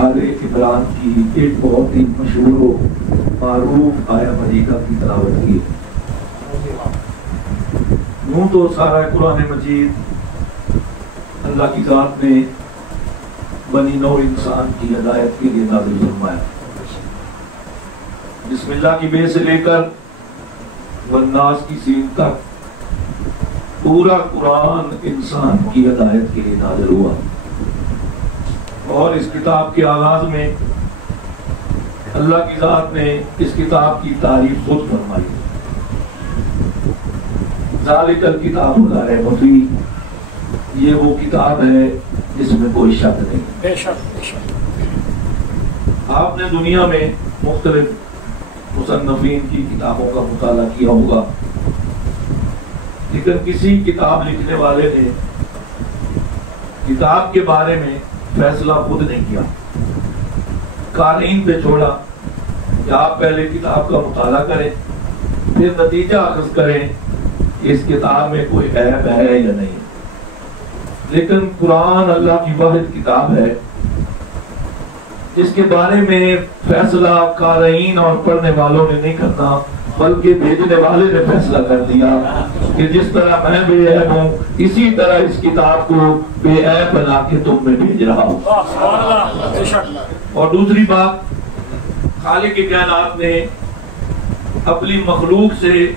آل عمران کی ایک بہت ہی مشہور و معروف آیہ ملیکہ کی تلاوت کی. یوں تو سارا قرآن مجید اللہ کی ذات نے بنی نوع انسان کی ہدایت کے لیے نازل فرمایا. بسم اللہ کی بے سے لے کر والناس کی سین تک پورا قرآن انسان کی ہدایت کے لیے نازل ہوا. اور اس کتاب کے آغاز میں اللہ کی ذات نے اس کتاب کی تعریف خود فرمائی. ذالک الکتاب لا ریب فیہ، یہ وہ کتاب ہے جس میں کوئی شک نہیں. بے شک بے شک. آپ نے دنیا میں مختلف مصنفین کی کتابوں کا مطالعہ کیا ہوگا، لیکن کسی کتاب لکھنے والے نے کتاب کے بارے میں فیصلہ خود نہیں کیا، قارئین پہ چھوڑا کہ آپ پہلے کتاب کا مطالعہ کریں پھر نتیجہ اخذ کریں کہ اس کتاب میں کوئی عیب ہے یا نہیں. لیکن قرآن اللہ کی واحد کتاب ہے، اس کے بارے میں فیصلہ قارئین اور پڑھنے والوں نے نہیں کرنا، بلکہ بھیجنے والے نے فیصلہ کر دیا کہ جس طرح میں بے عیب ہوں اسی طرح اس کتاب کو بے عیب بنا کے تم میں بھیج رہا ہوں. اور دوسری بات، خالق کائنات نے اپنی مخلوق سے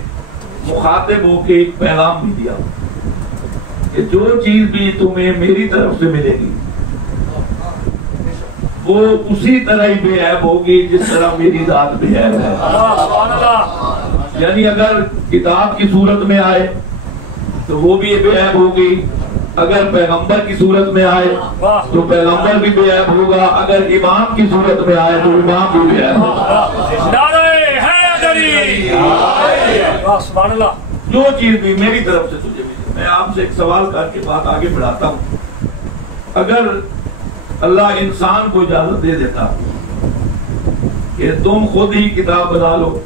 مخاطب ہو کے ایک پیغام بھی دیا کہ جو چیز بھی تمہیں میری طرف سے ملے گی وہ اسی طرح ہی بے عیب ہوگی جس طرح میری ذات بے عیب ہے. یعنی اگر کتاب کی صورت میں آئے تو وہ بھی بے عیب ہوگی، اگر پیغمبر کی صورت میں آئے تو پیغمبر بھی بے عیب ہوگا، اگر امام کی صورت میں آئے تو امام بھی بے عیب ہوگا. جو چیز بھی میری طرف سے تجھے ملے. میں آپ سے ایک سوال کر کے بات آگے بڑھاتا ہوں. اگر اللہ انسان کو اجازت دے دیتا کہ تم خود ہی کتاب بنا لو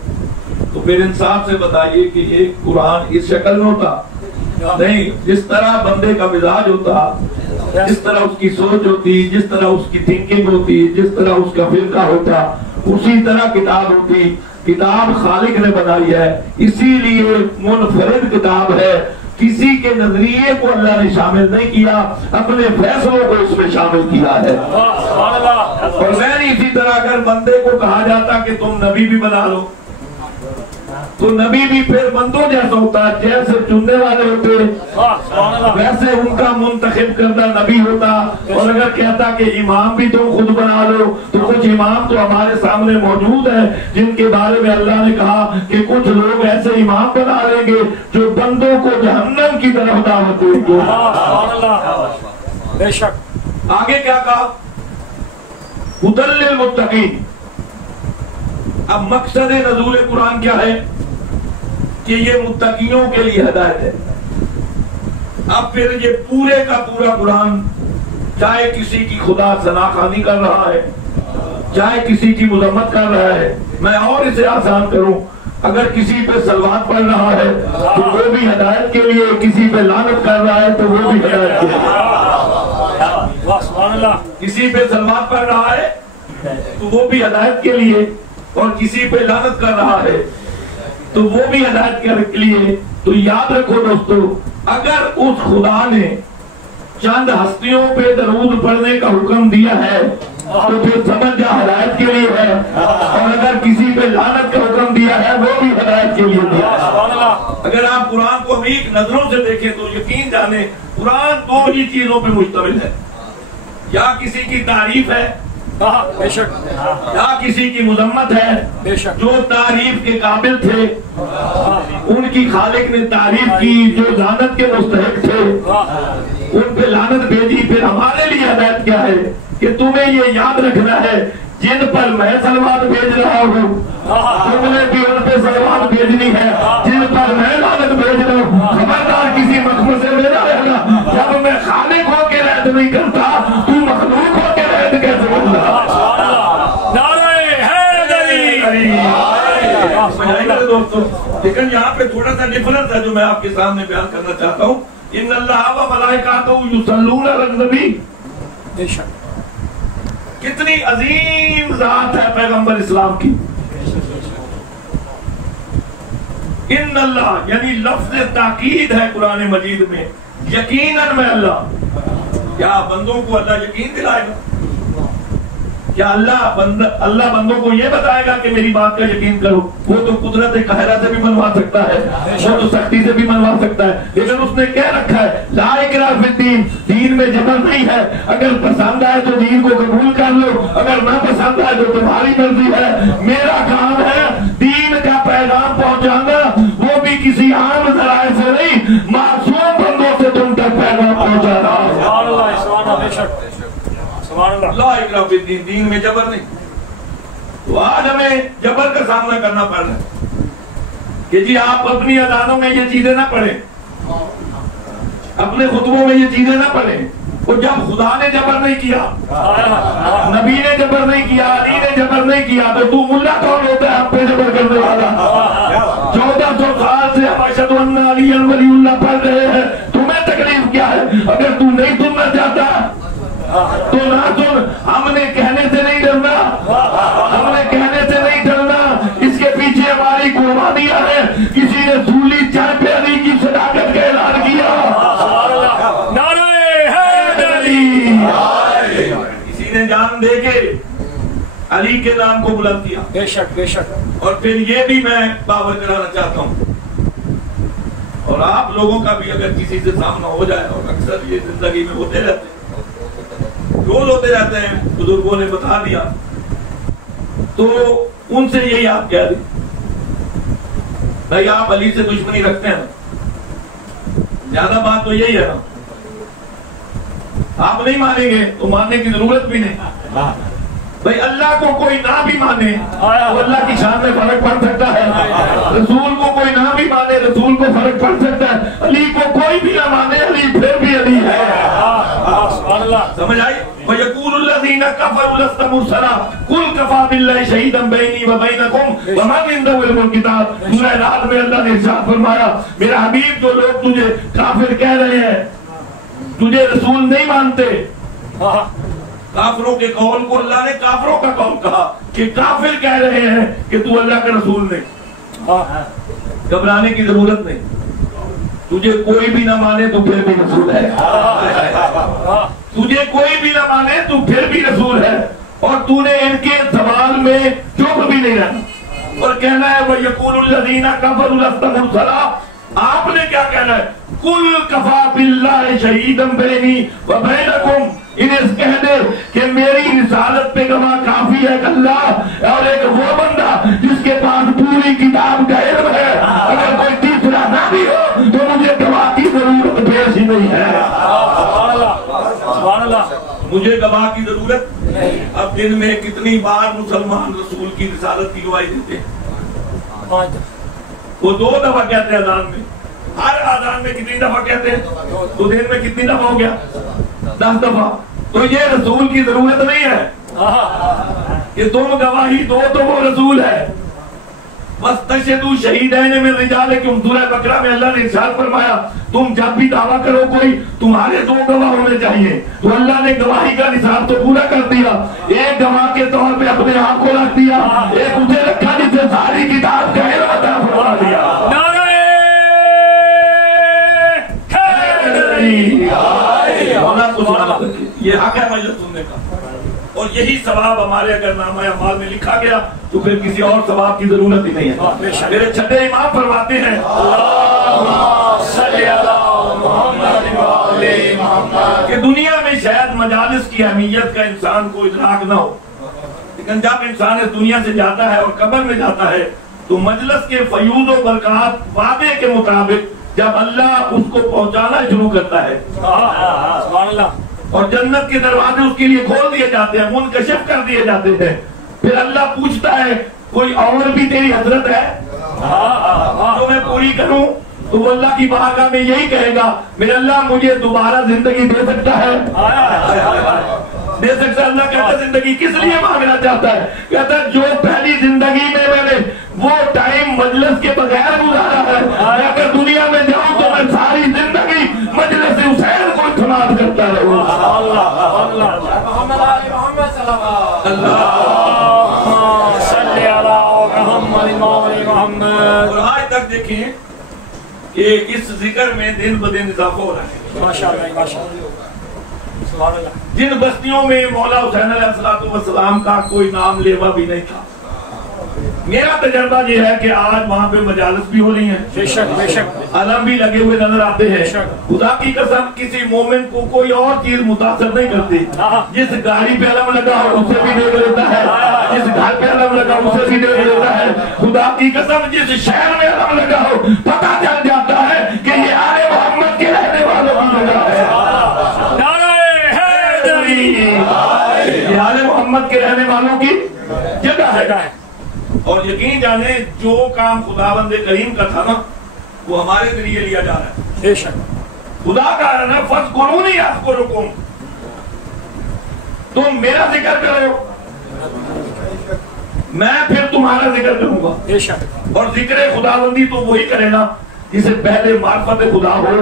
تو پھر انسان سے بتائیے کہ یہ قرآن اس شکل میں ہوتا نہیں. جس طرح بندے کا مزاج ہوتا، جس طرح اس کی سوچ ہوتی، جس طرح اس کی تھنکنگ ہوتی، جس طرح اس کا فرقہ ہوتا، اسی طرح کتاب ہوتی. کتاب خالق نے بنائی ہے، اسی لیے منفرد کتاب ہے. کسی کے نظریے کو اللہ نے شامل نہیں کیا، اپنے فیصلوں کو اس میں شامل کیا ہے. اور میں نہیں اسی طرح اگر بندے کو کہا جاتا کہ تم نبی بھی بنا لو تو نبی بھی پھر بندوں جیسا ہوتا، جیسے چننے والے ہوتے ویسے ان کا منتخب کردہ نبی ہوتا. اور اگر کہتا کہ امام بھی تم خود بنا لو تو کچھ امام تو ہمارے سامنے موجود ہیں جن کے بارے میں اللہ نے کہا کہ کچھ لوگ ایسے امام بنا لیں گے جو بندوں کو جہنم کی طرف دعوت دیں گے. بے شک. آگے کیا کہا؟ ہدی للمتقین. اب مقصد نزول قرآن کیا ہے کہ یہ متقیوں کے لیے ہدایت ہے. اب پھر یہ پورے کا پورا قرآن چاہے کسی کی خدا ثناخوانی کر رہا ہے، چاہے کسی کی مذمت کر رہا ہے. میں اور اسے آسان کروں، اگر کسی پہ سلوات پڑھ رہا ہے تو وہ بھی ہدایت کے لیے، کسی پہ لعنت کر رہا ہے تو وہ بھی ہدایت کے لیے. کسی پہ سلوات پڑھ رہا ہے تو وہ بھی ہدایت کے لیے، اور کسی پہ لعنت کر رہا ہے تو وہ بھی ہدایت کے لیے. تو یاد رکھو دوستو، اگر اس خدا نے چند ہستیوں پہ درود پڑھنے کا حکم دیا ہے تو پھر سمجھ جا ہدایت کے لیے ہے، اور اگر کسی پہ لعنت کا حکم دیا ہے وہ بھی ہدایت کے لیے دیا ہے. اگر آپ قرآن کو عمیق نظروں سے دیکھیں تو یقین جانیں قرآن دو ہی چیزوں پہ مشتمل ہے، یا کسی کی تعریف ہے بے شک، یا کسی کی مذمت ہے. بے شک. جو تعریف کے قابل تھے ان کی خالق نے تعریف کی، جو لعنت کے مستحق تھے ان پہ لعنت بھیجی. پھر ہمارے لیے ہدایت کیا ہے کہ تمہیں یہ یاد رکھنا ہے جن پر میں صلوات بھیج رہا ہوں تم نے بھی ان پہ صلوات بھیجنی ہے. جن پر میں لعنت بھیج رہا ہوں خبردار کسی مخلوق سے میرا رہنا. جب میں خالق ہو کے رد نہیں کرتا تو مخلوق ہو کے رد کیسے کرتا؟ دوستو لیکن یہاں پہ تھوڑا سا ڈفرنس ہے جو میں آپ کے سامنے بیان کرنا چاہتا ہوں. ان اللہ و ملائکاتہ یصلون علی النبی. کتنی عظیم ذات ہے پیغمبر اسلام کی. ان اللہ یعنی لفظ تاکید ہے قرآن مجید میں. یقیناً میں اللہ. کیا بندوں کو اللہ یقین دلائے گا؟ کیا اللہ بندوں کو یہ بتائے گا کہ میری بات کا یقین کرو؟ وہ تو قدرت قاہرہ سے بھی منوا سکتا ہے, وہ تو سختی سے بھی منوا سکتا ہے, لیکن اس نے کہہ رکھا ہے لا اکراہ فی الدین, دین میں جبر نہیں ہے. اگر پسند آئے تو دین کو قبول کر لو, اگر نہ پسند آئے تو تمہاری مرضی ہے. میرا کام ہے دین کا پیغام پہنچانا, وہ بھی کسی عام ذرائع سے نہیں, معصوم بندوں سے تم تک پیغام پہنچانا. لا اکراہ فی الدین, دین میں جبر نہیں. تو آج ہمیں جبر کا سامنا کرنا پڑ رہا ہے کہ جی آپ اپنی اذانوں میں یہ چیزیں نہ پڑھیں, اپنے خطبوں میں یہ چیزیں نہ پڑھیں. وہ جب خدا نے جبر نہیں کیا, نبی نے جبر نہیں کیا, علی نے جبر نہیں کیا, تو ملا کون ہوتا ہے ہم پہ جبر کرنے والا؟ 1400 سال سے ہم اشہد ان علی ولی اللہ پڑھ رہے ہیں, تمہیں تکلیف کیا ہے؟ اگر تو نہیں سننا چاہتا تو نہ سن. ہم نے کہنے سے نہیں ڈرنا, ہم نے کہنے سے نہیں ڈرنا. اس کے پیچھے ہماری قربانیاں ہیں. کسی نے سولی چار پہ علی کی صداقت کا اعلان کیا, کسی نے جان دے کے علی کے نام کو بلند کیا. بے شک بے شک. اور پھر یہ بھی میں باور کرانا چاہتا ہوں, اور آپ لوگوں کا بھی اگر کسی سے سامنا ہو جائے, اور اکثر یہ زندگی میں ہوتے رہتے ہیں, روز ہوتے رہتے ہیں, بزرگوں نے بتا دیا, تو ان سے یہی آپ کہہ دیں بھائی آپ علی سے دشمنی رکھتے ہیں نا, زیادہ بات تو یہی ہے نا. آپ نہیں مانیں گے تو ماننے کی ضرورت بھی نہیں. بھائی اللہ کو کوئی نہ بھی مانے تو اللہ کی شان میں فرق پڑ سکتا ہے, رسول کو کوئی نہ بھی مانے رسول کو فرق پڑ سکتا ہے, علی کو کوئی بھی نہ مانے علی پھر بھی علی ہے. سمجھ آئی؟ وَيَقُولُ الَّذِينَ كَفَرُوا لَسْتَ مُرْسَلًا قُلْ كَفَىٰ بِاللَّهِ شَهِيدًا بَيْنِي وَبَيْنَكُمْ وَمَنْ عِندَهُ عِلْمُ الْكِتَابِ. سورہ رات میں اللہ نے ارشاد فرمایا میرا حبیب جو لوگ تجھے کافر کہہ رہے ہیں, تجھے رسول نہیں مانتے, کافروں کے قول کو اللہ نے کافروں کا قول کہا کہ کافر کہہ رہے ہیں کہ تو اللہ کا رسول نہیں. گھبرانے کی ضرورت نہیں, تجھے کوئی بھی نہ مانے تو پھر بھی رسول ہے. تجھے کوئی بھی نہ مانے تو پھر بھی رسول ہے, اور تو نے ان کے سوال میں چپ بھی نہیں رہنا اور کہنا ہے وَيَقُولُ الَّذِينَ كَفَرُوا لَسْتَ مُرْسَلًا. آپ نے کیا کہنا ہے؟ قُلْ كَفَىٰ بِاللَّهِ شَهِيدًا بَيْنِي وَبَيْنَكُمْ. انہیں کہہ دے کہ میری رسالت پہ گواہ کافی ہے اللہ, اور ایک وہ بندہ جس کے پاس پوری کتاب کا علم ہے. اگر کوئی تیسرا نہ بھی ہو تو مجھے گواہ کی ضرورت پیش ہی نہیں ہے. مجھے گواہ کی ضرورت نہیں. اب دن میں کتنی بار مسلمان رسول کی رسالت کی گواہی دیتے ہیں؟ وہ 2 دفعہ کہتے ہیں اذان میں. ہر اذان میں کتنی دفعہ کہتے ہیں؟ تو دن میں کتنی دفعہ ہو گیا؟ 10 دفعہ. تو یہ رسول کی ضرورت نہیں ہے کہ تم گواہی دو تو وہ رسول ہے. وَاسْتَشْهِدُوا شَهِيدَيْنِ مِن رِجَالِكُمْ. سورہ بقرہ میں اللہ نے ارشاد فرمایا تم جب بھی دعویٰ کرو کوئی تمہارے 2 گواہ ہونے چاہیے. تو اللہ نے گواہی کا نصاب تو پورا کر دیا, ایک گواہ کے طور پہ اپنے آپ کو رکھ دیا, ایک اسے رکھا جس سے ساری کتاب کا علم عطا فرما دیا. یہ حق ہے مجلس سننے کا, اور یہی ثواب ہمارے اگر نامہ اعمال میں لکھا گیا تو پھر کسی اور ثواب کی ضرورت ہی نہیں ہے. میرے چھٹے امام فرماتے ہیں کہ دنیا میں شاید مجالس کی اہمیت کا انسان کو ادراک نہ ہو, لیکن جب انسان اس دنیا سے جاتا ہے اور قبر میں جاتا ہے تو مجلس کے فیوض و برکات وعدے کے مطابق جب اللہ اس کو پہنچانا شروع کرتا ہے اور جنت کے دروازے اس کے لیے کھول دیے جاتے ہیں, منکشف کر دیے جاتے ہیں, پھر اللہ پوچھتا ہے کوئی اور بھی تیری حضرت ہے تو میں پوری کروں؟ تو وہ اللہ کی بارگاہ میں یہی کہے گا میرے اللہ مجھے دوبارہ زندگی دے سکتا ہے؟ دے سکتا ہے. اللہ کہتا ہے زندگی کس لیے مانگنا چاہتا ہے؟ کہتا ہے جو پہلی زندگی میں نے وہ ٹائم مجلس کے بغیر گزارا ہے, اگر دنیا میں جاؤں تو میں ساری زندگی مجلس حسین کو اعتماد کرتا رہوں. اللہم صلی علی محمد مولا محمد. اور آج تک دیکھیں کہ اس ذکر میں دن بدن اضافہ ہو رہا ہے. ماشاءاللہ ماشاءاللہ سبحان اللہ. جن بستیوں میں مولا حسین علیہ السلام کا کوئی نام لیوا بھی نہیں تھا، میرا تجربہ یہ ہے کہ آج وہاں پہ مجالس بھی ہو رہی ہیں، بے شک بے شک علم بھی لگے ہوئے نظر آتے ہیں. خدا کی قسم کسی مومن کو کوئی اور چیز متاثر نہیں کرتی. جس گاڑی پہ علم لگا ہو اسے بھی دیکھ لیتا ہے، جس گھر پہ علم لگا ہو اسے بھی دیکھ لیتا ہے. خدا کی قسم جس شہر میں علم لگا ہو پتہ چل جاتا ہے کہ یہ آل محمد کے رہنے والوں کی جگہ ہے. یہ آل محمد کے رہنے والوں کی جگہ ہے. اور یقین جانے جو کام خداوند کریم کا تھا نا وہ ہمارے ذریعے لیا جا رہا ہے. بے شک خدا کا ہے نا فَاذْكُرُونِي أَذْكُرُكُمْ، تم میرا ذکر کرو میں پھر تمہارا ذکر کروں گا. بے شک. اور ذکر خداوندی تو وہی کرے گا جسے پہلے معرفت خدا ہو،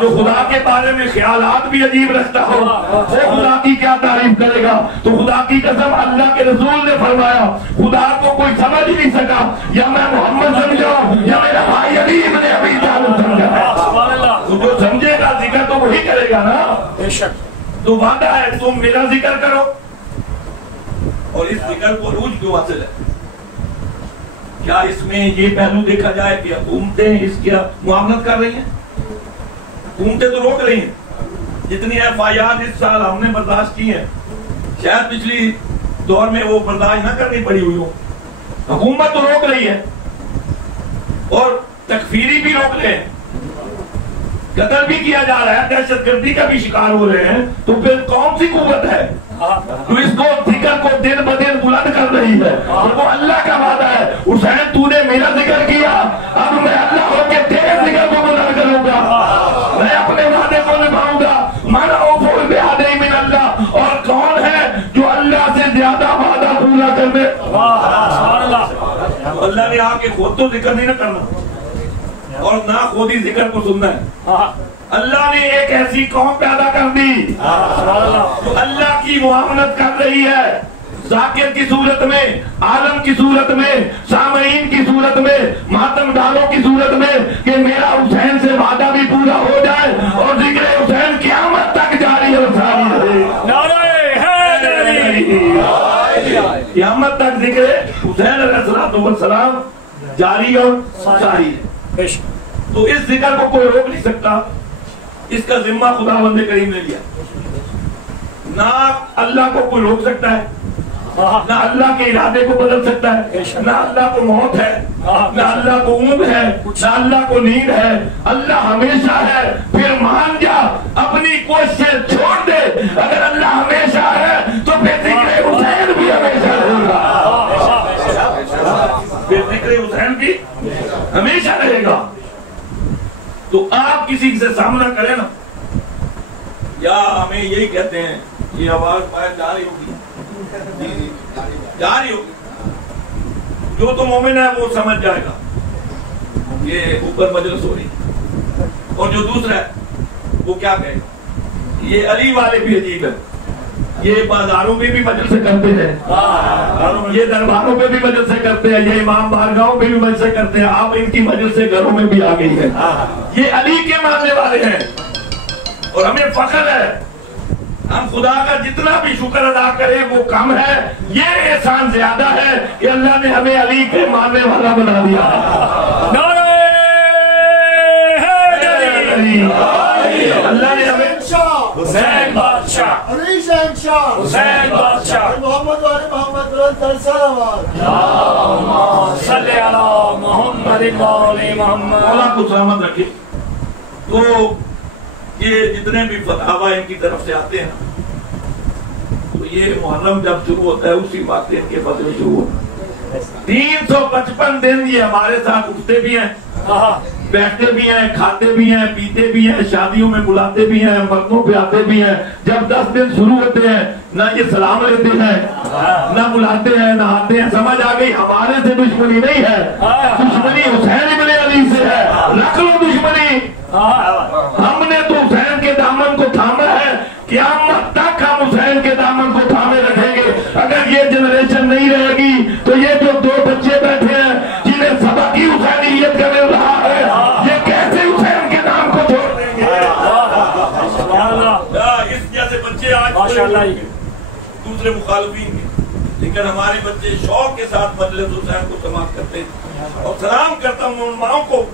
جو خدا کے بارے میں خیالات بھی عجیب رکھتا ہو، وہ خدا کی کیا تعریف کرے گا. تو خدا کی قسم اللہ کے رسول نے فرمایا خدا کو کوئی سمجھ ہی نہیں سکا، یا میں محمد سمجھا یا میرا بھائی علی ابن ابی طالب سمجھا. تو جو سمجھے گا ذکر تو وہی کرے گا نا. بے شک. تو وعدہ ہے تم میرا ذکر کرو. اور اس ذکر کو عروج کیوں حاصل ہے؟ کیا اس میں یہ پہلو دیکھا جائے کہ حکومتیں اس کی معاملت کر رہی ہیں؟ حکومتیں تو روک رہی ہیں. جتنی FIR اس سال ہم نے برداشت کی ہیں شاید پچھلی دور میں وہ برداشت نہ کرنی پڑی ہوئی ہو. حکومت تو روک رہی ہے اور تکفیری بھی روک رہے ہیں، قتل بھی کیا جا رہا ہے، دہشت گردی کا بھی شکار ہو رہے ہیں. تو پھر کون سی قوت ہے تو اس کو ذکر کو دن بدن بلند کر رہی ہے؟ اور وہ اللہ کا وعدہ ہے حسین تو نے میرا ذکر کیا، اب میں اللہ ہو کے تیرے ذکر کو بلند کروں گا، میں اپنے وعدے کو نبھاؤں گا. مانا اوفوا بعہد من اللہ. اور کون ہے جو اللہ سے زیادہ وعدہ پورا کرنے؟ اللہ نے آ کے خود تو ذکر نہیں نہ کرنا اور نہ خود ہی ذکر کو سننا ہے. اللہ نے ایک ایسی قوم پیدا کر دی جو اللہ کی معاملت کر رہی ہے، ذاکر کی صورت میں، عالم کی صورت میں، سامعین کی صورت میں، ماتم ڈالوں کی صورت میں، کہ میرا حسین سے وعدہ بھی پورا ہو جائے اور ذکر حسین قیامت تک جاری اور ساری رہے. قیامت تک ذکر حسین علیہ السلام جاری اور ساری. تو اس ذکر کو کوئی روک نہیں سکتا، اس کا ذمہ خداوند کریم نے لیا. نہ اللہ کو کوئی روک سکتا ہے، نہ اللہ کے ارادے کو بدل سکتا ہے، نہ اللہ کو موت ہے، نہ اللہ کو اونگ ہے، نہ اللہ کو نیند ہے. اللہ ہمیشہ ہے. پھر مان جا، اپنی کوششیں چھوڑ دے. اگر اللہ ہمیشہ ہے تو پھر ذکر حسین بھی ہمیشہ ہوگا، پھر ذکر حسین بھی ہمیشہ رہے گا. تو آپ کسی سے سامنا کریں نا، یا ہمیں یہی کہتے ہیں یہ آواز باہر جا رہی ہوگی، جا رہی ہوگی، جو تو مومن ہے وہ سمجھ جائے گا یہ اوپر مجلس ہو رہی. اور جو دوسرا ہے وہ کیا کہے گا؟ یہ علی والے بھی عجیب ہے، یہ بازاروں میں بھی مجلسیں کرتے ہیں، یہ درباروں میں بھی مجلسیں کرتے ہیں، یہ امام بارگاہوں میں بھی مجلسیں کرتے ہیں. آپ ان کی مجلسیں گھروں میں بھی آ گئی ہے. یہ علی کے ماننے والے ہیں اور ہمیں فخر ہے. ہم خدا کا جتنا بھی شکر ادا کریں وہ کم ہے. یہ احسان زیادہ ہے کہ اللہ نے ہمیں علی کے ماننے والا بنا دیا. اللہ نے ہمیں حسین بادشاہ، علی شہنشاہ، حسین بادشاہ، محمد والے محمد بلند تر سلامات. اللہم صلی علی محمد مولا محمد. مولا کو سلامت رکھے. تو یہ جتنے بھی فتاوی ان کی طرف سے آتے ہیں تو یہ محرم جب شروع ہوتا ہے اسی وقت ان کے فتوے شروع ہوتا ہے. 355 دن یہ ہمارے ساتھ اٹھتے بھی ہیں، بیٹھتے بھی ہیں، کھاتے بھی ہیں، پیتے بھی ہیں، شادیوں میں بلاتے بھی ہیں، مردوں پہ آتے بھی ہیں. جب 10 دن شروع ہوتے ہیں نہ یہ سلام لیتے ہیں، نہ بلاتے ہیں، نہ آتے ہیں. سمجھ آ گئی ہمارے سے دشمنی نہیں ہے، دشمنی حسین ابن علی سے ہے. رکھ لو دشمنی. ہم نے تو حسین کے دامن کو تھاما ہے، قیامت تک ہم حسین کے دامن کو تھامے رکھیں گے. دوسرے مخالفین کے، لیکن ہمارے بچے شوق کے ساتھ مجلس حسین کو سماعت کرتے ہیں۔ اور سلام کرتا ہوں ان ماؤں کو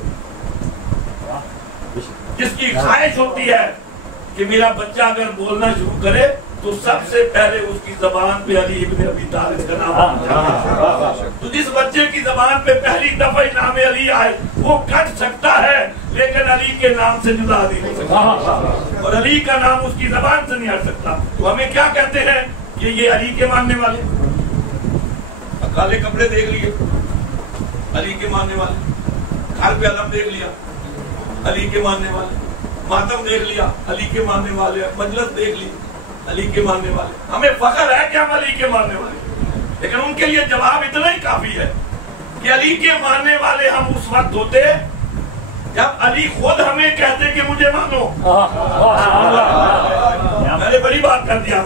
جس کی خواہش ہوتی ہے کہ میرا بچہ اگر بولنا شروع کرے تو سب سے پہلے اس کی زبان پہ علی ابن ابی طالب کا نام آنا چاہیے۔ تو جس بچے کی زبان پہ پہلی دفعہ نام علی آئے وہ کٹ سکتا ہے لیکن علی کے نام سے جدا نہیں ہو سکتا، اور علی کا نام اس کی زبان سے نہیں ہٹ سکتا۔ تو ہمیں کیا کہتے ہیں کہ یہ علی کے ماننے والے، کالے کپڑے دیکھ لیے علی کے ماننے والے، گھر پہ علم دیکھ لیا علی کے ماننے والے، ماتم دیکھ لیا علی کے ماننے والے، مجلس دیکھ لی علی کے ماننے والے۔ ہمیں فخر ہے کہ ہم علی کے ماننے والے، لیکن ان کے لیے جواب اتنا ہی کافی ہے کہ علی کے ماننے والے ہم اس وقت ہوتے جب علی خود ہمیں کہتے کہ مجھے مانو۔ میں نے بڑی بات کر دیا،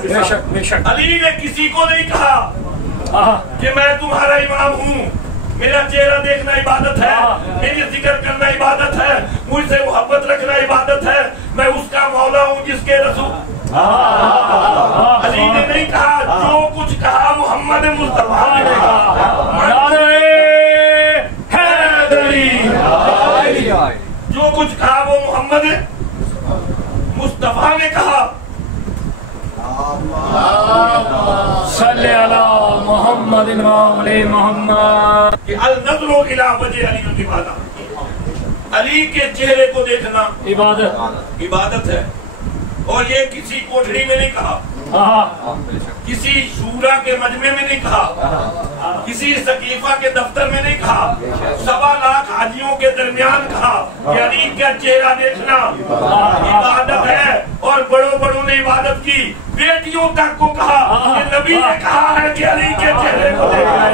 علی نے کسی کو نہیں کہا کہ میں تمہارا امام ہوں، میرا چہرہ دیکھنا عبادت ہے، میری ذکر کرنا عبادت ہے، مجھ سے محبت رکھنا عبادت ہے، میں اس کا مولا ہوں جس کے رسول۔ علی نے نہیں کہا، جو کچھ کہا محمد مصطفیٰ نے کہا، جو کچھ کہا وہ محمد مصطفیٰ نے کہا۔ صلی علی محمد علی محمد کہ النظر الی وجہ علی العبادہ، علی کے چہرے کو دیکھنا عبادت ہے۔ اور یہ کسی کوٹھڑی میں نہیں کہا، کسی شورا کے مجمع میں نہیں کہا، کسی سقیفہ کے دفتر میں نہیں کہا، 1.25 لاکھ حاجیوں کے درمیان کہا کہ علی کا چہرہ دیکھنا عبادت ہے۔ اور بڑوں بڑوں نے عبادت کی، بیٹیوں تک کو کہا کہ نبی نے کہا ہے کہ علی کے چہرے کو دیکھنا ہے۔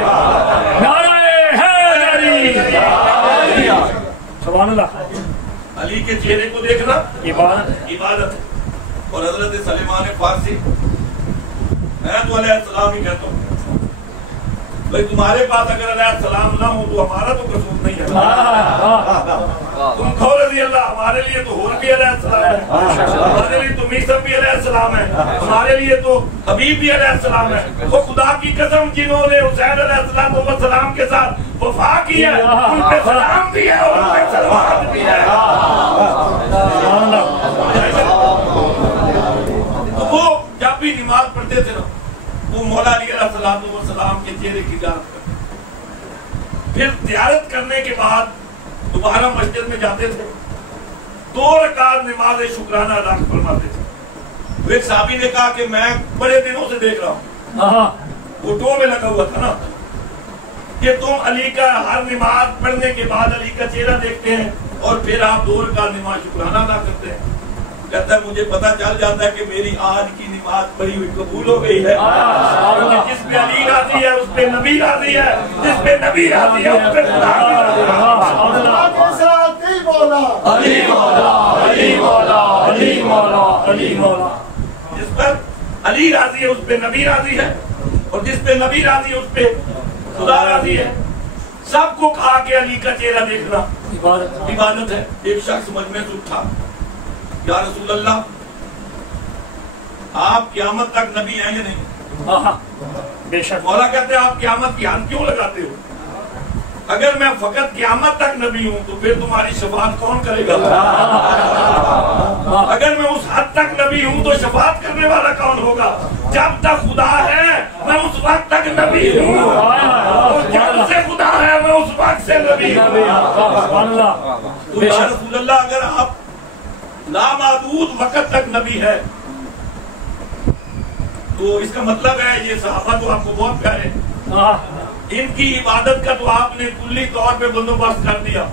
نعرہ حیدری، سبحان اللہ، علی کے چہرے کو دیکھنا عبادت ہے۔ اور حضرت سلیمان فارسی، میں تو علیہ السلام ہی کہتا ہوں، بھئی تمہارے پاس اگر علیہ السلام نہ ہو تو ہمارا تو قصور نہیں ہے، تم کہو رضی اللہ، ہمارے لیے تو ہور بھی علیہ السلام ہے، ہمارے لیے تو میثم بھی علیہ السلام ہے، ہمارے لیے تو حبیب بھی علیہ السلام ہے۔ وہ خدا کی قسم جنہوں نے حسین علیہ السلام کے ساتھ وفا کی ہے ان پہ سلام بھی ہے اور ان پہ سلوات بھی ہے۔ وہ جب بھی نماز پڑھتے تھے نا، وہ مولا علی علیہ السلام کے چہرے کی زیارت کرتے، پھر زیارت کرنے کے بعد دوبارہ مسجد میں جاتے تھے، 2 رکعت نماز شکرانہ ادا فرماتے تھے۔ ایک صحابی نے کہا کہ میں بڑے دنوں سے دیکھ رہا ہوں، وہ ٹو میں لگا ہوا تھا نا، کہ تم علی کا ہر نماز پڑھنے کے بعد علی کا چہرہ دیکھتے ہیں اور پھر آپ 2 رکعت نماز شکرانہ ادا کرتے ہیں۔ کہتا ہے مجھے پتا چل جاتا ہے کہ میری آج کی نماز پڑھی ہوئی قبول ہو گئی ہے، جس پہ علی راضی ہے اس پہ نبی راضی ہے، جس پہ نبی راضی ہے اس پہ خدا راضی ہے۔ جس پر علی راضی ہے اس پہ نبی راضی ہے، اور جس پہ نبی راضی ہے اس پہ خدا راضی ہے۔ سب کو کہا کہ علی کا چہرہ دیکھنا عبادت ہے۔ ایک شخص مجمع سے اٹھا، یا رسول اللہ آپ قیامت تک نبی ہیں یا نہیں؟ بے شک۔ مولا کہتے ہیں آپ قیامت کی حد کیوں لگاتے ہو؟ اگر میں فقط قیامت تک نبی ہوں تو پھر تمہاری شفاعت کون کرے گا؟ اگر میں اس حد تک نبی ہوں تو شفاعت کرنے والا کون ہوگا؟ جب تک خدا ہے میں اس وقت تک نبی ہوں، اور جب سے خدا ہے میں اس وقت سے نبی ہوں۔ تو یا رسول اللہ اگر آپ لامحدود وقت تک نبی ہے تو اس کا مطلب ہے یہ صحابہ تو آپ کو بہت پیارے، ان کی عبادت کا تو آپ نے کلی طور پہ بندوبست کر دیا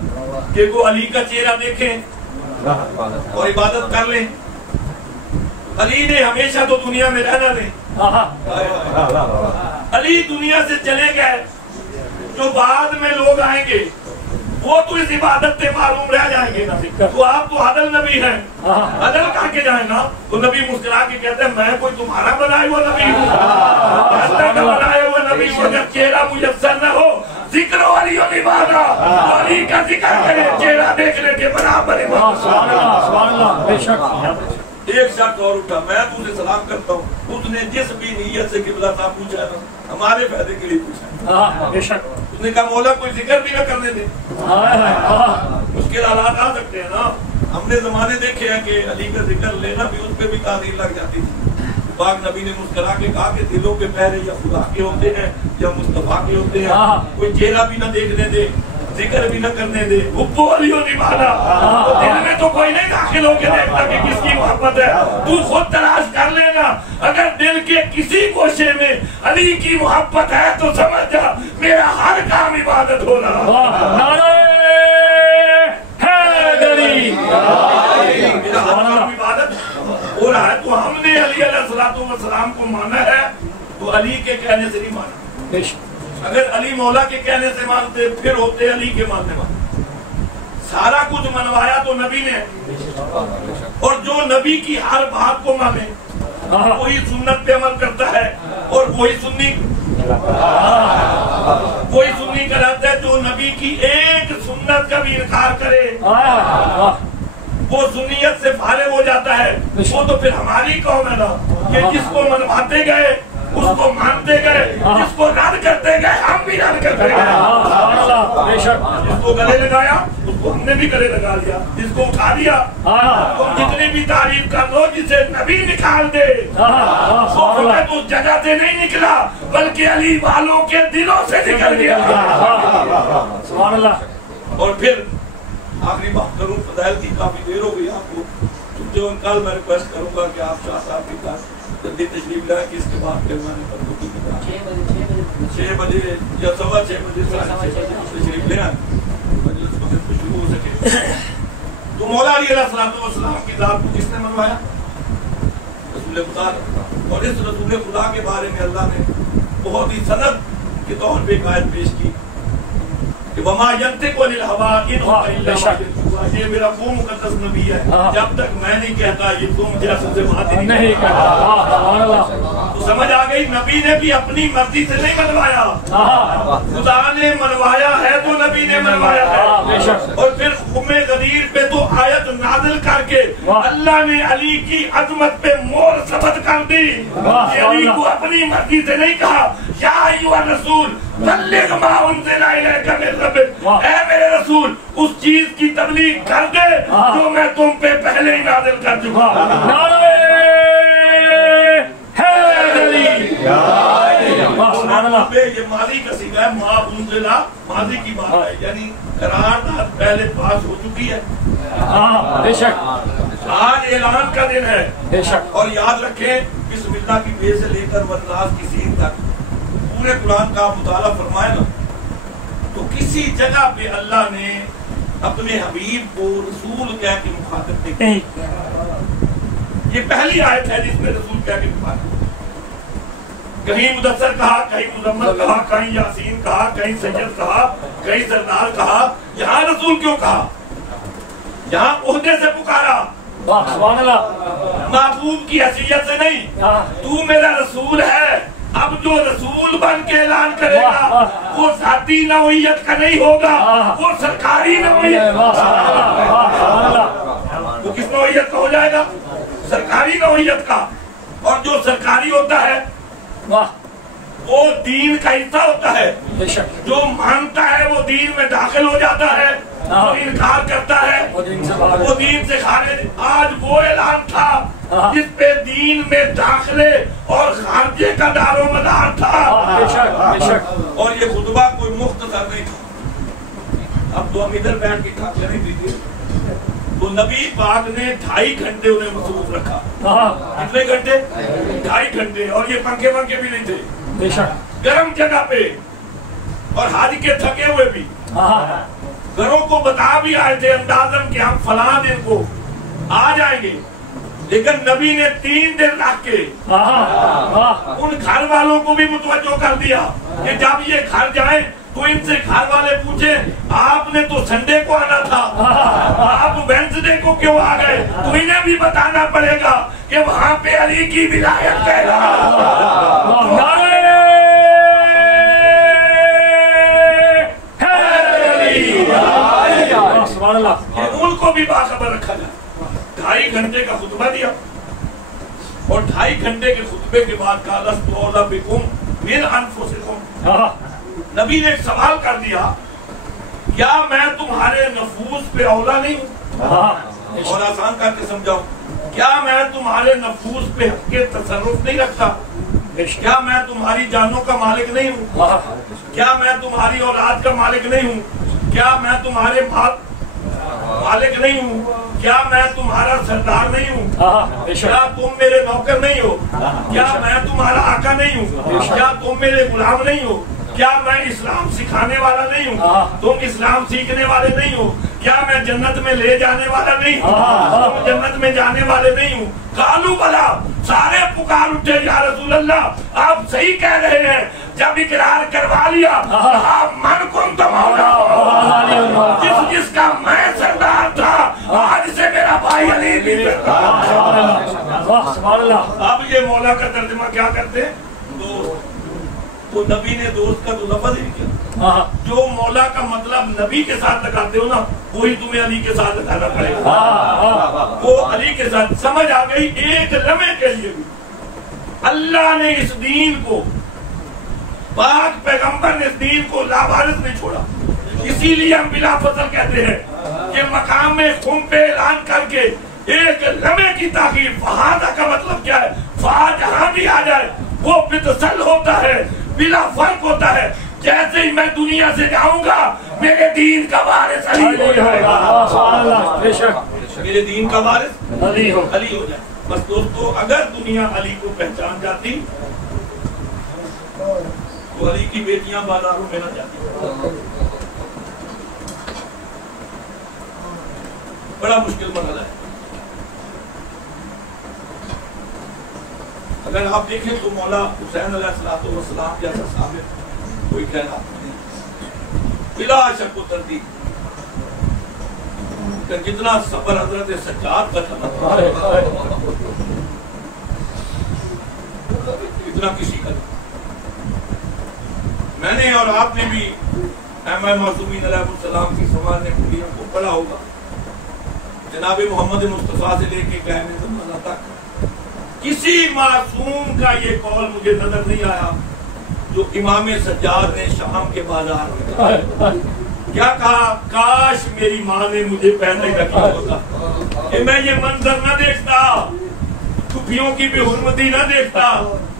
کہ وہ علی کا چہرہ دیکھیں اور عبادت کر لیں۔ علی نے ہمیشہ تو دنیا میں رہنا نہیں، علی دنیا سے چلے گئے، جو بعد میں لوگ آئیں گے وہ تو اس عبادت سے معلوم رہ جائیں گے نا۔ تو آپ تو عدل نبی ہیں، عدل کر کے جائیں نا۔ تو نبی مسکرا کے کہتے ہیں میں کوئی تمہارا بنائے ہوا نبی ہوں، اللہ کا بنائے ہوا نبی ہوں، اگر چہرہ میسر نہ ہو ذکر علی عبادہ، علی کا ذکر کرے چہرہ دیکھنے کے برابر۔ سبحان اللہ، بے شک۔ ایک شخص اور اٹھا، میں تجھے سلام کرتا ہوں. اس نے جس بھی نیت سے قبلہ صاحب پوچھا ہے نا، ہمارے فائدے کے لیے پوچھا. بے شک. اس نے کہا مولا کوئی ذکر بھی نہ کرنے دے. مشکل حالات آ سکتے ہیں نا. ہم نے زمانے دیکھے ہیں کہ علی کا ذکر لینا بھی اس پہ بھی تعدیل لگ جاتی تھی. پاک نبی نے مسکرا کے کہا کہ دلوں کے پہرے یا خدا کے ہوتے ہیں یا مصطفیٰ کے ہوتے ہیں. کوئی چہرہ بھی نہ دیکھنے دے، ذکر بھی نہ کرنے دے. حب علی و دیوانہ، دل میں تو کوئی نہیں داخل ہو کے دیکھتا کہ کس کی محبت ہے. تو خود تلاش کر لینا. اگر دل کے کسی گوشے میں علی کی محبت ہے تو سمجھ جا میرا ہر کام عبادت ہو رہا. نعرہ حیدری. میرا ہر کام عبادت ہو رہا ہے. تو ہم نے علی علیہ السلام کو مانا ہے تو علی کے کہنے سے نہیں مانا. اگر علی مولا کے کہنے سے مانتے پھر ہوتے علی کے ماننے والے. سارا کچھ منوایا تو نبی نے، اور جو نبی کی ہر بات کو مانے وہی سنت پہ عمل کرتا ہے. اور وہی سنی کہلاتا ہے جو نبی کی ایک سنت کا بھی انکار کرے وہ سنیت سے فارغ ہو جاتا ہے. وہ تو پھر ہماری قوم ہے نا کہ جس کو منواتے گئے اس کو مانتے گئے، جس کو رد کرتے گئے ہم بھی رد کرتے گئے. جس کو گلے لگایا اس کو ہم نے بھی گلے لگا لیا. جس کو اٹھا دیا تم جتنی بھی تعریف کر دو، جسے نبی نکال دے وہ تو اس جگہ سے نہیں نکلا بلکہ علی والوں کے دلوں سے نکل گیا. اور پھر آخری بات کروں، فضائل کی کافی دیر ہو گئی آپ کو. جو کل میں ریکویسٹ کروں گا کہ آپ شاہ صاحب کے پاس جلدی تشریف لائیں کہ اس کے بعد پیمانے پر 6 بجے یا 6:15 بجے تشریف لے آئیں مجلس کو شروع ہو سکے. تو مولا علی علیہ السلام کی ذات کو کس نے منوایا؟ رسول خدا. اور اس رسول خدا کے بارے میں اللہ نے بہت ہی سند کے طور پہ ایک آیت پیش کی کہ وما ينطق عن الهوى ان هو الا وحی. یہ میرا وہ مقدس نبی ہے، جب تک میں نہیں کہتا یہ تم جیسے سے بات نہیں کرتا. تو سمجھ آ گئی نبی نے بھی اپنی مرضی سے نہیں منوایا، خدا نے منوایا ہے تو نبی نے منوایا ہے. اور پھر خم غدیر پہ تو آیت نازل کر کے اللہ نے علی کی عظمت پہ مور ثبت کر دی. علی کو اپنی مرضی سے نہیں کہا یا ایھا الرسول بلغ ما انزل الیک من ربک، اے میرے رسول اس چیز کی تبلیغ کر دے جو میں تم پہ پہلے ہی نازل کر چکا. نعرہ حیدری. یہ ماضی کا صیغہ ہے، ما انزل ماضی کی بات ہے، یعنی قرارداد پہلے پاس ہو چکی ہے. بے شک. آج اعلان کا دن ہے. بے شک. اور یاد رکھیں بسم اللہ کی بے سے لے کر والناس کی سین تک پورے قرآن کا مطالعہ فرمائے نا تو کسی جگہ پہ اللہ نے اپنے حبیب کو رسول کہہ کے مخاطب نہیں. یہ پہلی آیت ہے جس میں رسول کہہ کے مخاطب. کہیں مدثر کہا، کہیں مزمل کہا، کہیں یاسین کہا، کہیں سید کہا، کہیں سردار کہا. یہاں رسول کیوں کہا؟ یہاں عہدے سے پکارا، سبحان اللہ، محبوب کی حیثیت سے نہیں. تو میرا رسول ہے. اب جو رسول بن کے اعلان کرے گا وہ ذاتی نوعیت کا نہیں ہوگا، وہ سرکاری نوعیت. وہ کس نوعیت کا ہو جائے گا؟ سرکاری نوعیت کا. اور جو سرکاری ہوتا ہے وہ دین کا حصہ ہوتا ہے. جو مانتا ہے وہ دین میں داخل ہو جاتا ہے، جو انکار کرتا ہے وہ دین سے خارج. آج وہ اعلان تھا جس پہ دین میں داخلے اور خارجے کا دار و مدار تھا. اور یہ خطبہ کوئی مختصر نہیں تھا. اب تو ہم ادھر بیٹھ کے کھا نہیں دیجیے. تو نبی پاک نے 2.5 گھنٹے انہیں مصروف رکھا. کتنے گھنٹے؟ 2.5 گھنٹے. اور یہ پنکھے ونکھے بھی نہیں تھے، گرم جگہ پہ. اور حج کے تھکے ہوئے بھی گھروں کو بتا بھی آئے تھے اندازن کہ ہم فلاں دن کو آ جائیں گے. لیکن نبی نے 3 دن رکھ کے ان گھر والوں کو بھی متوجہ کر دیا کہ جب یہ گھر جائیں تو ان سے گھر والے پوچھیں آپ نے تو سنڈے کو آنا تھا، آپ وینسڈے کو کیوں آ گئے؟ تو انہیں بھی بتانا پڑے گا کہ وہاں پہ علی کی ولایت ہے. ان کو بھی باخبر رکھا جائے. 2.5 گھنٹے کا خطبہ دیا. اور 2.5 گھنٹے کے خطبے کے بعد کہا لست اولا بکم من انفسکم. نبی نے ایک سوال کر دیا کیا میں تمہارے نفوس پہ اولا نہیں ہوں؟ اور آسان کر کے سمجھاؤں, کیا میں تمہارے نفوس پہ حق کے تصرف نہیں رکھتا؟ کیا میں تمہاری جانوں کا مالک نہیں ہوں؟ کیا میں تمہاری اولاد کا مالک نہیں ہوں؟ کیا میں تمہارے مالک نہیں ہوں؟ کیا میں تمہارا سردار نہیں ہوں؟ کیا تم میرے نوکر نہیں ہو؟ کیا میں تمہارا آقا نہیں ہوں؟ کیا تم میرے غلام نہیں ہو؟ کیا میں اسلام سکھانے والا نہیں ہوں؟ تم اسلام سیکھنے والے نہیں ہو؟ کیا میں جنت میں لے جانے والا نہیں ہوں؟ تم جنت میں جانے والے نہیں ہوں؟ قالوا بلا, سارے پکار اٹھے یا رسول اللہ آپ صحیح کہہ رہے ہیں. جب اقرار کروا لیا آپ من کنت مولا, جس کا میں سردار تھا آج سے میرا بھائی علی بھی سردار. اب یہ مولا کا ترجمہ کیا کرتے ہیں؟ تو نبی نے دوست کا تو لفظ ہی نہیں کیا. جو مولا کا مطلب نبی کے ساتھ لگاتے ہو نا وہی تمہیں علی کے ساتھ لگانا پڑے گا. وہ علی کے ساتھ سمجھ آ گئی. ایک لمحے کے لیے بھی اللہ نے اس دین کو, پاک پیغمبر نے اس دین کو لاوارث نہیں چھوڑا. اسی لیے ہم بلا فصل کہتے ہیں کہ مقام میں خم پہ اعلان کر کے ایک لمحے کی تاخیر. فہذا کا مطلب کیا ہے؟ فہا جہاں بھی آ جائے وہ بتسل ہوتا ہے, بلا فرق ہوتا ہے. جیسے ہی میں دنیا سے جاؤں گا میرے دین کا وارث علی ہو جائے گا. میرے دین کا وارث علی ہو جائے. بس دوستو اگر دنیا علی کو پہچان جاتی تو علی کی بیٹیاں بازاروں میں نہ جاتی. بڑا مشکل مرحلہ ہے. اگر آپ دیکھیں تو مولا حسین علیہ السلام جیسا ثابت کوئی کہنا نہیں بلا شک و تردید. کہ جتنا صبر حضرت سجاد کا تھا اتنا کسی کا نہیں. میں نے اور آپ نے بھی امام معصومین علیہ السلام کی سوال کو پڑھا ہوگا. جناب محمد مصطفیٰ سے لے کے قیام زمانہ تک کسی معصوم کا یہ قول مجھے نظر نہیں آیا جو امام سجاد نے شام کے بازار میں کیا کہا, کاش میری ماں نے مجھے پہلے رکھا ہوتا کہ میں یہ منظر نہ دیکھتا, کھپیوں کی بے حرمتی نہ دیکھتا.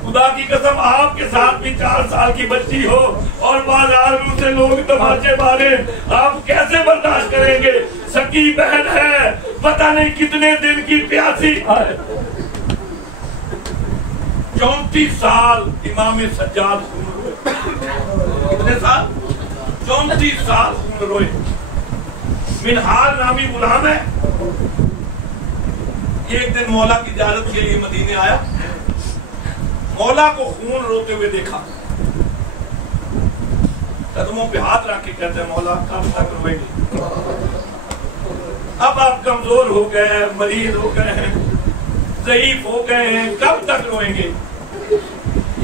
خدا کی قسم آپ کے ساتھ بھی 4 سال کی بچی ہو اور بازار میں سے لوگ تماچے مارے, آپ کیسے برداشت کریں گے؟ سکی بہن ہے, پتہ نہیں کتنے دن کی پیاسی. 34 سال امام سجاد خون روئے. کتنے سال؟ 34 سال خون روئے. منہال نامی غلام ہے, ایک دن مولا کی زیارت کے لیے مدینے آیا. مولا کو خون روتے ہوئے دیکھا, قدموں پہ ہاتھ رکھ کے کہتے ہیں مولا کب تک روئیں گے؟ اب آپ کمزور ہو گئے ہیں, مریض ہو گئے ہیں, ضعیف ہو گئے ہیں, کب تک روئیں گے؟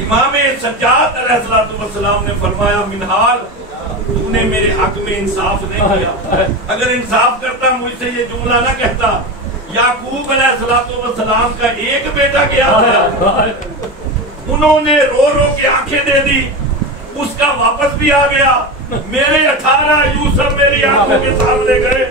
امام سجاد علیہ السلام نے فرمایا منہال تو نے میرے حق میں انصاف نہیں کیا. اگر انصاف کرتا مجھ سے یہ جملہ نہ کہتا. یعقوب علیہ السلام کا ایک بیٹا گیا تھا, انہوں نے رو رو کے آنکھیں دے دی, اس کا واپس بھی آ گیا. میرے 18 یوسف میری آنکھوں کے سامنے گئے,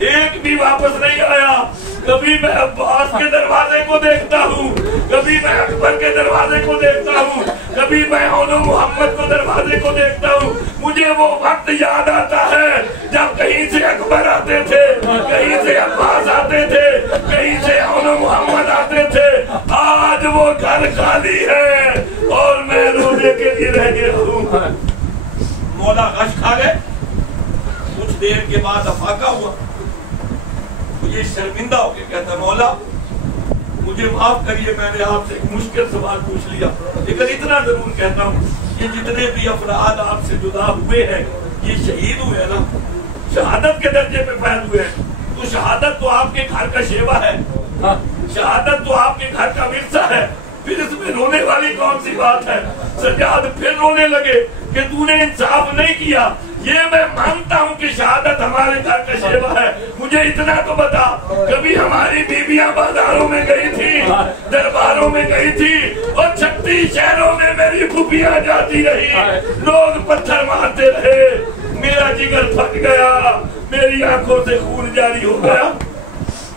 ایک بھی واپس نہیں آیا. کبھی میں عباس کے دروازے کو دیکھتا ہوں, کبھی میں اکبر کے دروازے کو دیکھتا ہوں, کبھی میں اولو محمد کو دروازے کو دیکھتا ہوں. مجھے وہ وقت یاد آتا ہے جب کہیں سے اکبر آتے تھے, کہیں سے عباس آتے تھے, کہیں سے اولو محمد آتے تھے. آج وہ گھر خالی ہے اور میں رونے کے لیے رہ گیا ہوں. مولا غش کھا گئے. کچھ دیر کے بعد افاقہ ہوا. یہ شرمندہ ہو کے کہتا مولا مجھے معاف کریے, میں نے آپ سے ایک مشکل سوال پوچھ لیا, لیکن اتنا ضرور کہتا ہوں یہ جتنے بھی افراد آپ سے جدا ہوئے ہیں یہ شہید ہوئے ہیں نا, شہادت کے درجے پہ فیض ہوئے ہیں. تو شہادت تو آپ کے گھر کا شیوا ہے, شہادت تو آپ کے گھر کا ورثہ ہے, پھر اس میں رونے والی کون سی بات ہے؟ سجاد پھر رونے لگے کہ تو نے انصاف نہیں کیا. یہ میں مانتا ہوں کہ شہادت ہمارے گھر کا شیوا ہے، مجھے اتنا تو بتا کبھی ہماری بیویاں بازاروں میں گئی تھی، درباروں میں گئی تھی، اور 36 شہروں میں میری پھوپھیاں جاتی رہی، لوگ پتھر مارتے رہے، میرا جگر پھٹ گیا، میری آنکھوں سے خون جاری ہو گیا۔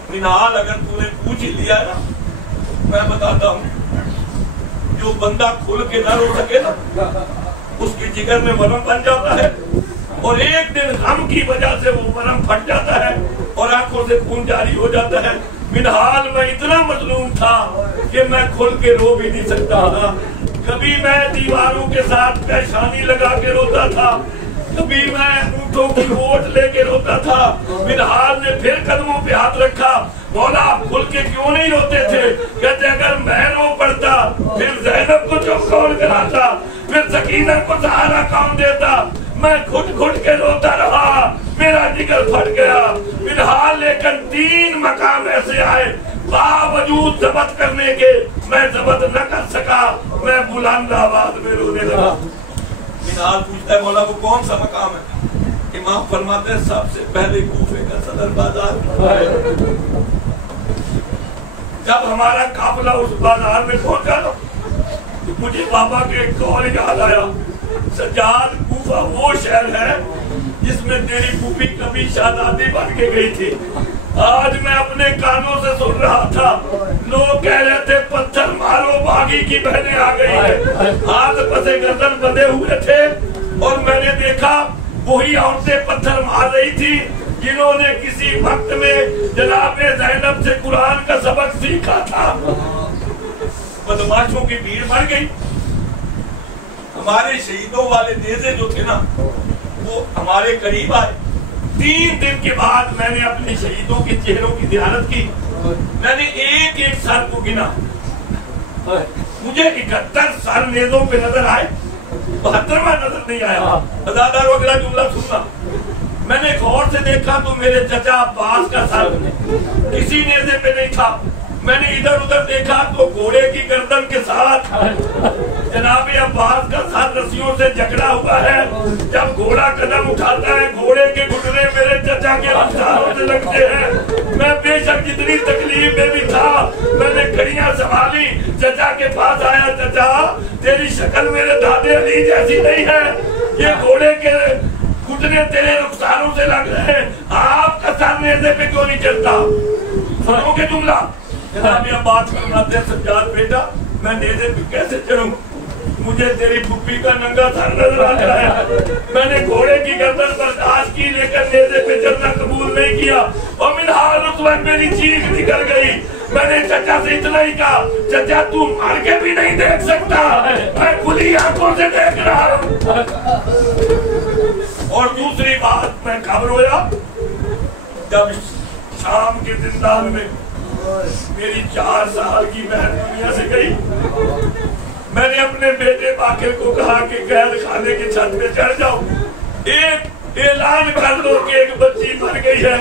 منہال اگر تو نے پوچھ لیا نا، میں بتاتا ہوں جو بندہ کھل کے نہ رو سکے نا اس کے جگر میں ورم بن جاتا ہے، اور ایک دن غم کی وجہ سے وہ ورم پھٹ جاتا ہے اور آنکھوں سے خون جاری ہو جاتا ہے۔ منہال میں اتنا مظلوم تھا کہ میں کھل کے رو بھی نہیں سکتا تھا، کبھی میں دیواروں کے ساتھ پیشانی لگا کے روتا تھا، کبھی میں اونٹوں کی ووٹ لے کے روتا تھا۔ منہال نے پھر قدموں پہ ہاتھ رکھا، مولا آپ کھل کے کیوں نہیں روتے تھے؟ کہتے اگر میں رو پڑتا پھر زینب کو چپ کون کراتا، پھر سکینہ کو سہارا کون دیتا؟ میں گھٹ گھٹ کے روتا رہا، میرا جگر پھٹ گیا۔ منہال لیکن 3 مقام ایسے آئے باوجود ضبط کرنے کے میں ضبط نہ کر سکا، میں بلند آواز میں رونے لگا۔ منہال پوچھتا ہے مولا وہ کون سا مقام ہے؟ امام فرماتے ہیں سب سے پہلے کوفے کا صدر بازار۔ جب ہمارا قافلہ اس بازار میں پہنچا نا مجھے بابا کے ایک قول یاد آیا، سجاد کوفہ وہ شہر ہے جس میں تیری پھوپھی کبھی شہزادی بن کے گئی تھی۔ آج میں اپنے کانوں سے سن رہا تھا لوگ کہہ رہے تھے پتھر مارو باغی کی بہنیں آ گئی ہے، ہاتھ پسے گردن بندھے ہوئے تھے، اور میں نے دیکھا وہی عورتیں پتھر مار رہی تھی جنہوں نے کسی وقت میں جناب زینب سے قرآن کا سبق سیکھا تھا۔ بدماشوں کی بھیڑ بڑھ گئی، ہمارے شہیدوں والے نیزے جو تھے نا وہ ہمارے قریب آئے۔ 3 دن کے بعد میں نے اپنے شہیدوں کے چہروں کی زیارت کی، میں نے ایک ایک سر کو گنا، مجھے 71 سر نیزوں پہ نظر آئے، 72واں نظر نہیں آیا۔ ازادارو اگلا جملہ سننا، میں نے غور سے دیکھا تو میرے چچا عباس کا سر کسی نیزے پہ نہیں تھا، میں نے ادھر ادھر دیکھا تو گھوڑے کی گردن کے ساتھ جناب عباس کا سر رسیوں سے جکڑا ہوا ہے، جب گھوڑا قدم اٹھاتا ہے گھوڑے کے گھٹنے میرے چچا کے رفتاروں سے لگتے ہیں۔ میں بے شک جتنی تکلیف میں بھی تھا میں نے کڑیاں سنبھالی، چچا کے پاس آیا، چچا تیری شکل میرے دادے علی جیسی نہیں ہے، یہ گھوڑے کے گھٹنے تیرے رخساروں سے لگ رہے ہیں، آپ کا سر نیزے پہ کیوں نہیں چلتا؟ سنو گے جملہ؟ جناب عباس فرماتے ہیں سجاد بیٹا میں نیزے پہ کیسے چڑھوں؟ مجھے تیری پھوپھی کا ننگا سر نظر آ رہا ہے، میں نے گھوڑے کی گردن برداشت کی لیکن نیزے پہ چڑھنا قبول نہیں کیا، اور منہال اس وقت میری چیخ نکل گئی۔ میں نے چچا سے اتنا ہی کہا چچا تو مر کے بھی نہیں دیکھ سکتا، میں کھلی آنکھوں سے دیکھ رہا ہوں۔ اور دوسری بات میں کب رویا؟ جب شام کے زندان میں میری 4 سال کی بہن دنیا سے گئی، میں نے اپنے بیٹے باقر کو کہا کہ قید خانے کے چھت پہ چڑھ جاؤ، ایک اعلان کر دو کہ ایک بچی مر گئی ہے،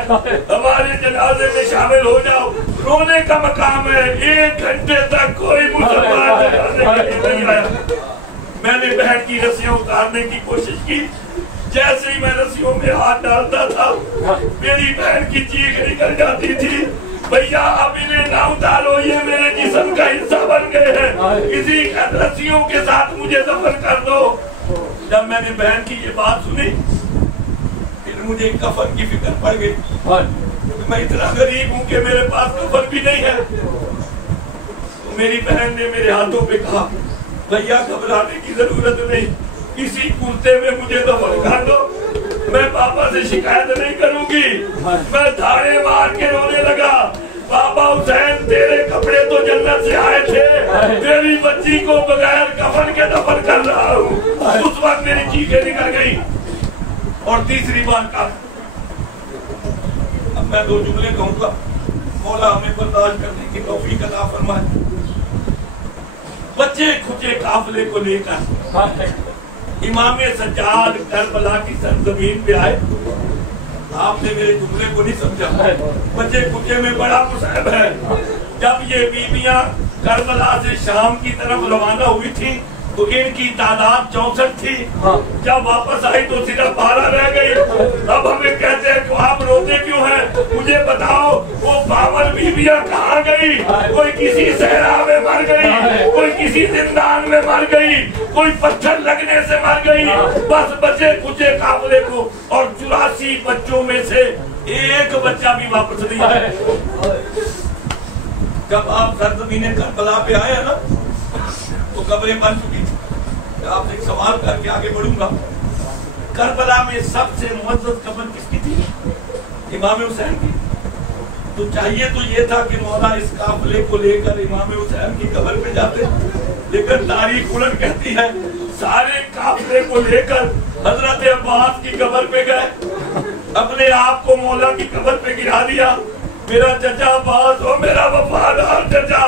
ہمارے جنازے میں شامل ہو جاؤ، رونے کا مقام ہے۔ 1 گھنٹے تک کوئی مسلمان جنازے کے لیے نہیں آیا۔ میں نے بہن کی رسیاں اتارنے کی کوشش کی، جیسے ہی میں رسیوں میں ہاتھ ڈالتا تھا میری بہن کی چیخ نکل جاتی تھی، بھیا اب انہیں نہ اتارو، یہ میرے جسم کا حصہ بن گئے ہیں، کسی رسیوں کے ساتھ مجھے دفن کر دو۔ جب میں نے بہن کی یہ بات سنی پھر مجھے کفن کی فکر پڑ گئی، میں اتنا غریب ہوں کہ میرے پاس کفن بھی نہیں ہے۔ تو میری بہن نے میرے ہاتھوں پہ کہا بھیا گھبرانے کی ضرورت نہیں، کسی کرتے میں مجھے دفن کر دو، میں پاپا سے شکایت نہیں کروں گی۔ میں دھاڑے مار کے رونے لگا، بابا حسین تیرے کپڑے تو جنت سے آئے تھے، تیری بچی کو بغیر کفن کے دفن کر رہا ہوں۔ اس وقت میری چیخیں نکل گئی۔ اور تیسری بات کا اب میں 2 جملے کہوں گا، مولا ہمیں برداشت کرنے کی توفیق عطا فرمائے۔ بچے کھچے قافلے کو لے کر امام سجاد کربلا کی سرزمین پہ آئے، آپ نے میرے جملے کو نہیں سمجھا، بچے کچے میں بڑا مصیب ہے۔ جب یہ بیویاں کربلا سے شام کی طرف روانہ ہوئی تھی تو ان کی تعداد 64 تھی، جب واپس آئی تو صرف 12 رہ گئی۔ اب ہمیں کہتے ہیں کہ آپ روتے کیوں ہیں؟ مجھے بتاؤ وہ 52 بیویاں کہاں گئی؟ کوئی کسی صحرا میں مر گئی، کوئی کسی زندان میں مر گئی، کوئی پتھر لگنے سے مر گئی، بس بچے کچے قافلے کو، اور 84 بچوں میں سے ایک بچہ بھی واپس نہیں آیا۔ جب آپ سرزمین کربلا پہ آئے نا تو قبریں بن چکی تھی۔ آپ سے ایک سوال کر کے آگے بڑھوں گا، کربلا میں سب سے معزز قبر کس کی تھی؟ امام حسین کی۔ تو چاہیے تو یہ تھا کہ مولا اس قافلے کو لے کر امام حسین کی قبر پہ جاتے، لیکن تاریخ الٹ کہتی ہے سارے قافلے کو لے کر حضرت عباس کی قبر پہ گئے، اپنے آپ کو مولا کی قبر پہ گرا دیا۔ میرا چچا عباس، وہ میرا وفادار چچا،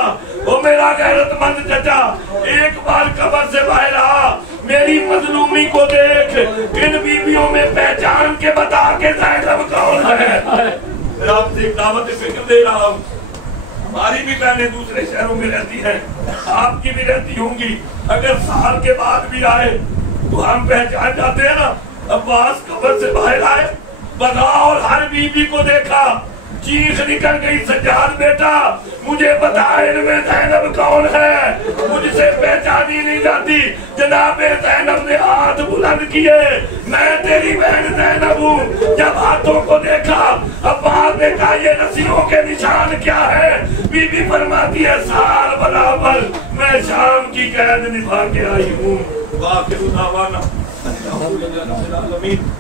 وہ میرا غیرت مند چچا، ایک بار قبر سے باہر آ، میری مظلومی کو دیکھ، ان بیویوں میں پہچان کے بتا کہ زینب کون ہے۔ میں آپ سے ایک دعوت فکر دے رہا ہوں، ہماری بھی بہنیں دوسرے شہروں میں رہتی ہیں، آپ کی بھی رہتی ہوں گی، اگر سال کے بعد بھی آئے تو ہم پہچان جاتے ہیں نا۔ عباس قبر سے باہر آئے، بغا اور ہر بیوی کو دیکھا، چیخ نکل گئی، سجاد بیٹا مجھے بتا ان میں زینب کون ہے، مجھ سے پہچانی نہیں جاتی۔ جناب زینب نے ہاتھ بلند کیے، میں تیری بہن زینب ہوں۔ جب ہاتھوں کو دیکھا عباس نے کہا یہ رسیوں کے نشان کیا ہے؟ بی بی فرماتی ہے سال برابر میں شام کی قید نبھا کے آئی ہوں۔ واخر دعوانا الحمدللہ رب العالمین۔